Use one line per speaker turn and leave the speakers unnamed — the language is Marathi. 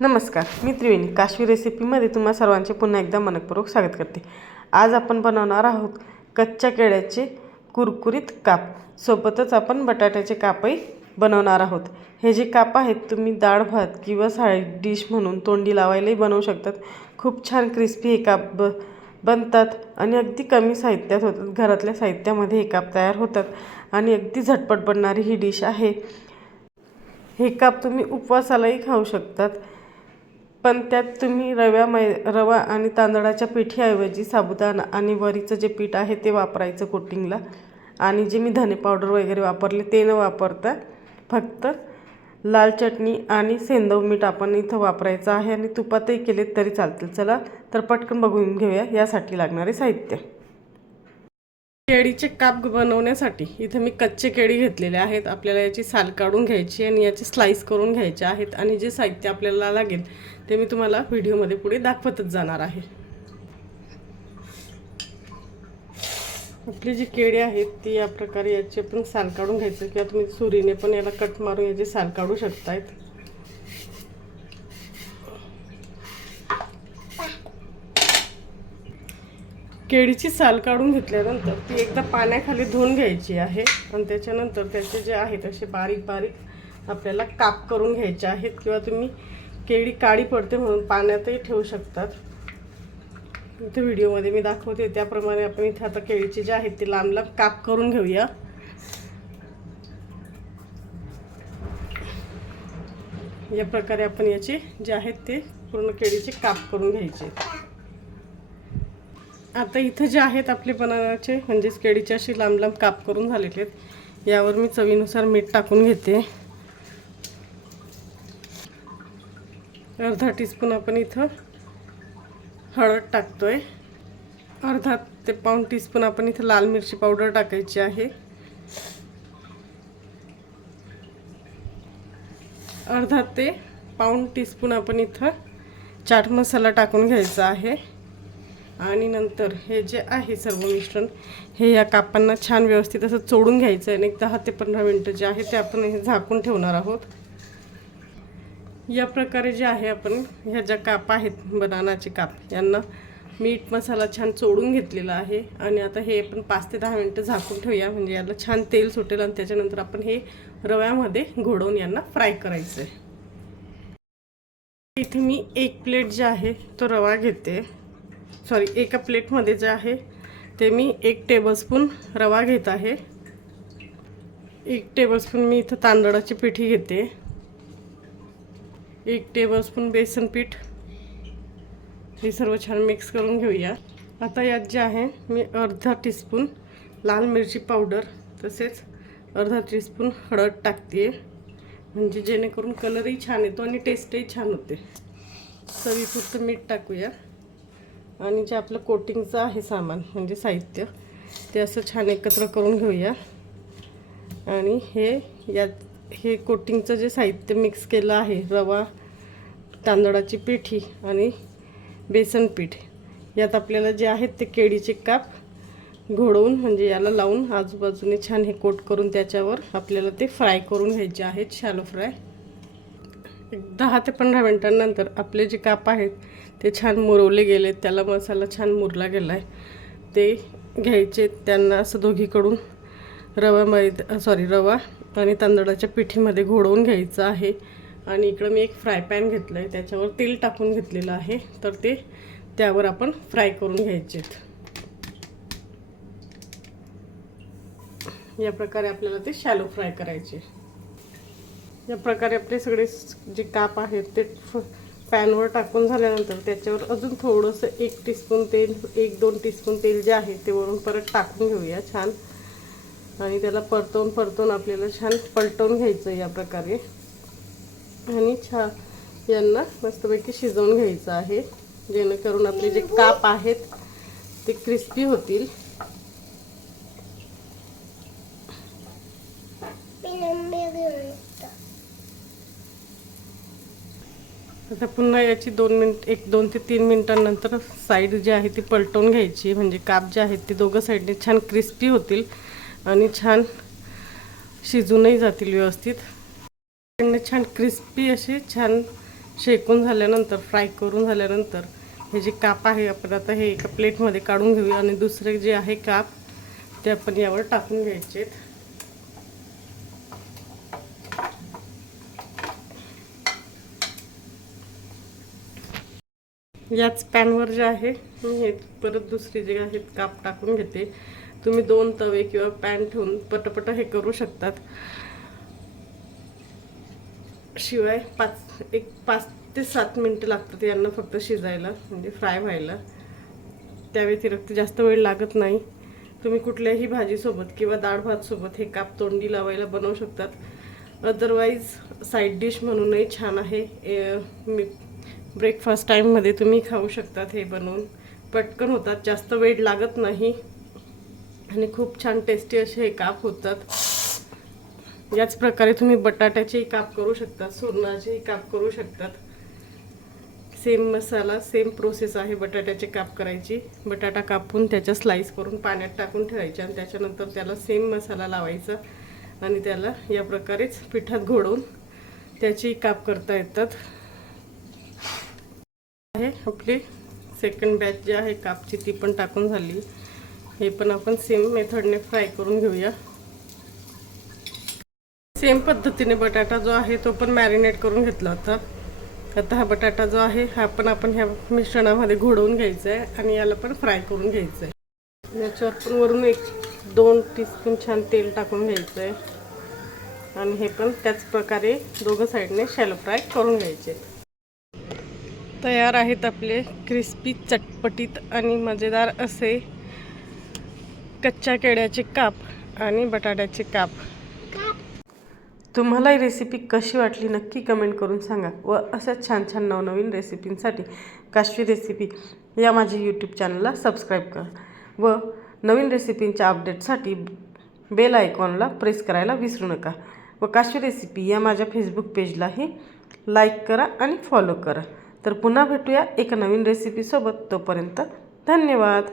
नमस्कार मी त्रिवेणी. काश्मीर रेसिपीमध्ये तुम्हा सर्वांचे पुन्हा एकदा मनपूर्वक स्वागत करते. आज आपण बनवणार आहोत कच्च्या केळ्याचे कुरकुरीत काप. सोबतच आपण बटाट्याचे कापही बनवणार आहोत. हे जे काप आहेत तुम्ही डाळ भात किंवा साईड डिश म्हणून तोंडी लावायलाही बनवू शकतात. खूप छान क्रिस्पी हे काप ब बनतात आणि अगदी कमी साहित्यात होतात. घरातल्या साहित्यामध्ये हे काप तयार होतात आणि अगदी झटपट बनणारी ही डिश आहे. हे काप तुम्ही उपवासालाही खाऊ शकतात. पण त्यात तुम्ही रव्या मै रवा आणि तांदळाच्या पिठीऐवजी साबुदाणा आणि वरीचं जे पीठ आहे ते वापरायचं कोटिंगला आणि जे मी धने पावडर वगैरे वापरले ते न वापरता फक्त लाल चटणी आणि सेंदव मीठ आपण इथं वापरायचं आहे आणि तुपातही केलेत तरी चालतील. चला तर पटकन बघून घेऊया यासाठी लागणारे साहित्य. केळीचे काप बनवण्यासाठी इथे मी कच्चे केळी घेतलेले आहेत. आपल्याला याची साल काढून घ्यायची आणि याचे स्लाईस करून घ्यायचे आहेत आणि जे साहित्य आपल्याला लागेल ते मी तुम्हाला व्हिडिओमध्ये पुढे दाखवतच जाणार आहे. आपली जी केळी आहेत ती या प्रकारे याची आपण साल काढून घ्यायचं किंवा तुम्ही सुरीने पण याला कट मारून याची साल काढू शकतायत. केळीची साल काढून घेतल्यानंतर ती एकदा पाण्याखाली धुवून घ्यायची आहे. आणि त्याच्यानंतर त्याचे जे आहेत असे बारीक बारीक आपल्याला काप करून घ्यायचे आहेत. किंवा तुम्ही केळी काळी पडते म्हणून पाण्यातही ठेवू शकतात. इथे व्हिडिओमध्ये मी दाखवते. त्याप्रमाणे आपण इथे आता केळीचे जे आहेत ते लांब लांब काप करून घेऊया. या प्रकारे आपण याचे जे आहेत ते पूर्ण केळीचे काप करून घ्यायचे. आता इथं जे आहेत आपले बनानाचे म्हणजेच केळीचे असे लांब लांब काप करून झालेले आहेत. यावर मी चवीनुसार मीठ टाकून घेते. अर्धा टीस्पून आपण इथं हळद टाकतो आहे अर्धा ते पाऊण टीस्पून आपण इथं लाल मिरची पावडर टाकायची आहे. अर्धा ते पाऊण टीस्पून आपण इथं चाट मसाला टाकून घ्यायचा आहे. आणि नंतर हे जे आहे सर्व मिश्रण हे या कापांना छान व्यवस्थित असं चोडून घ्यायचं आहे. आणि एक दहा ते पंधरा मिनटं जे आहे ते आपण हे झाकून ठेवणार आहोत. या प्रकारे जे आहे आपण ह्या ज्या काप आहेत बनानाचे काप यांना मीठ मसाला छान चोडून घेतलेला आहे. आणि आता हे आपण पाच ते दहा मिनटं झाकून ठेवूया. म्हणजे याला छान तेल सुटेल आणि त्याच्यानंतर आपण हे रव्यामध्ये घोडवून यांना फ्राय करायचं आहे इथे मी एक प्लेट जे आहे तो रवा घेते. सॉरी एका प्लेटमध्ये जे आहे ते मी एक टेबलस्पून रवा घेत आहे. एक टेबलस्पून मी इथं तांदळाची पिठी घेते. एक टेबलस्पून बेसन पीठ. हे सर्व छान मिक्स करून घेऊया. आता यात जे आहे मी अर्धा टीस्पून लाल मिरची पावडर तसेच अर्धा टीस्पून हळद टाकते. म्हणजे जेणेकरून कलरही छान येतो आणि टेस्टही छान होते. चवीपुरतं मीठ टाकूया. आणि जे आपलं कोटिंगचं आहे सामान म्हणजे साहित्य ते असं छान एकत्र करून घेऊया. आणि हे यात हे कोटिंगचं जे साहित्य मिक्स केलं आहे रवा तांदळाची पिठी आणि बेसन पीठ यात आपल्याला जे आहेत ते केळीचे काप घोडवून म्हणजे याला लावून आजूबाजूने छान हे कोट करून त्याच्यावर आपल्याला ते फ्राय करून घ्यायचे आहेत शॅलो फ्राय एक दहा ते पंधरा मिनटांनंतर आपले जे काप आहेत ते छान मुरवले गेले. त्याला मसाला छान मुरला गेला आहे ते घ्यायचे त्यांना असं दोघीकडून रवा मैदा सॉरी रवा आणि तांदळाच्या पिठीमध्ये घोडवून घ्यायचं आहे. आणि इकडं मी एक फ्राय पॅन घेतलं आहे त्याच्यावर तेल टाकून घेतलेलं आहे. तर ते त्यावर आपण फ्राय करून घ्यायचे या प्रकारे आपल्याला ते शॅलो फ्राय करायचे. या प्रकारे आपले सगळे जे काप आहेत ते पॅनवर टाकून झाल्यानंतर त्याच्यावर अजून थोडंसं एक टीस्पून तेल एक दोन टीस्पून तेल जे आहे ते वरून परत टाकून घेऊया छान. आणि त्याला परतवून परतवून आपल्याला छान पलटवून घ्यायचं या प्रकारे. आणि छान यांना मस्तपैकी शिजवून घ्यायचं आहे. जेणेकरून आपले जे काप आहेत ते क्रिस्पी होतील. आता पुन्हा याची दोन मिनिट एक दोन ते तीन मिनिटांनंतर साईड जी आहे ती पलटवून घ्यायची. म्हणजे काप जे आहेत ते दोघं साईडने छान क्रिस्पी होतील आणि छान शिजूनही जातील व्यवस्थित. छान क्रिस्पी असे छान शेकून झाल्यानंतर फ्राय करून झाल्यानंतर हे जे काप आहे आपण आता हे एका प्लेटमध्ये काढून घेऊया आणि दुसरे जे आहे काप ते आपण यावर टाकून घ्यायचे आहेत याच पॅनवर जे आहे मी हे परत दुसरी जे आहेत काप टाकून घेते. तुम्ही दोन तवे किंवा पॅन ठेवून पटपट हे करू शकतात. शिवाय पाच एक पाच ते सात मिनटं लागतात यांना फक्त शिजायला म्हणजे फ्राय व्हायला. त्या व्यतिरिक्त जास्त वेळ लागत नाही. तुम्ही कुठल्याही भाजीसोबत किंवा डाळ भातसोबत हे काप तोंडी लावायला बनवू शकतात. अदरवाईज साईड डिश म्हणूनही छान आहे. ए- मी ब्रेकफास्ट टाईममध्ये तुम्ही खाऊ शकतात हे बनवून. पटकन होतात जास्त वेळ लागत नाही. आणि खूप छान टेस्टी असे हे काप होतात. याच प्रकारे तुम्ही बटाट्याचेही काप करू शकतात सुरणाचेही काप करू शकतात. सेम मसाला सेम प्रोसेस आहे बटाट्याचे काप करायची. बटाटा कापून त्याच्या स्लाईस करून पाण्यात टाकून ठेवायचे आणि त्याच्यानंतर त्याला सेम मसाला लावायचा. आणि त्याला या प्रकारेच पिठात घोडवून त्याची काप करता येतात. आहे. आपली सेकंड बॅच जी आहे कापची ती पण टाकून झाली. हे पण आपण सेम मेथडने फ्राय करून घेऊया. सेम पद्धतीने बटाटा जो आहे तो पण मॅरिनेट करून घेतला होता. आता हा बटाटा जो आहे हा पण आपण ह्या मिश्रणामध्ये घोडवून घ्यायचा आहे आणि याला पण फ्राय करून घ्यायचं आहे याच्यावर पण वरून एक दोन टीस्पून छान तेल टाकून घ्यायचं आहे आणि हे पण त्याच प्रकारे दोघं साईडने शॅलो फ्राय करून घ्यायचे. तयार आहेत आपले क्रिस्पी चटपटीत आणि मजेदार असे कच्च्या केळ्याचे काप आणि बटाट्याचे काप. तुम्हाला ही रेसिपी कशी वाटली नक्की कमेंट करून सांगा व अशाच छान छान नवनवीन रेसिपींसाठी काशवी रेसिपी या माझ्या यूट्यूब चॅनलला सबस्क्राईब करा व नवीन रेसिपींच्या अपडेटसाठी बेल आयकॉनला प्रेस करायला विसरू नका व काशवी रेसिपी या माझ्या फेसबुक पेजलाही लाईक करा आणि फॉलो करा. तर पुन्हा भेटूया एका नवीन रेसिपीसोबत तोपर्यंत धन्यवाद.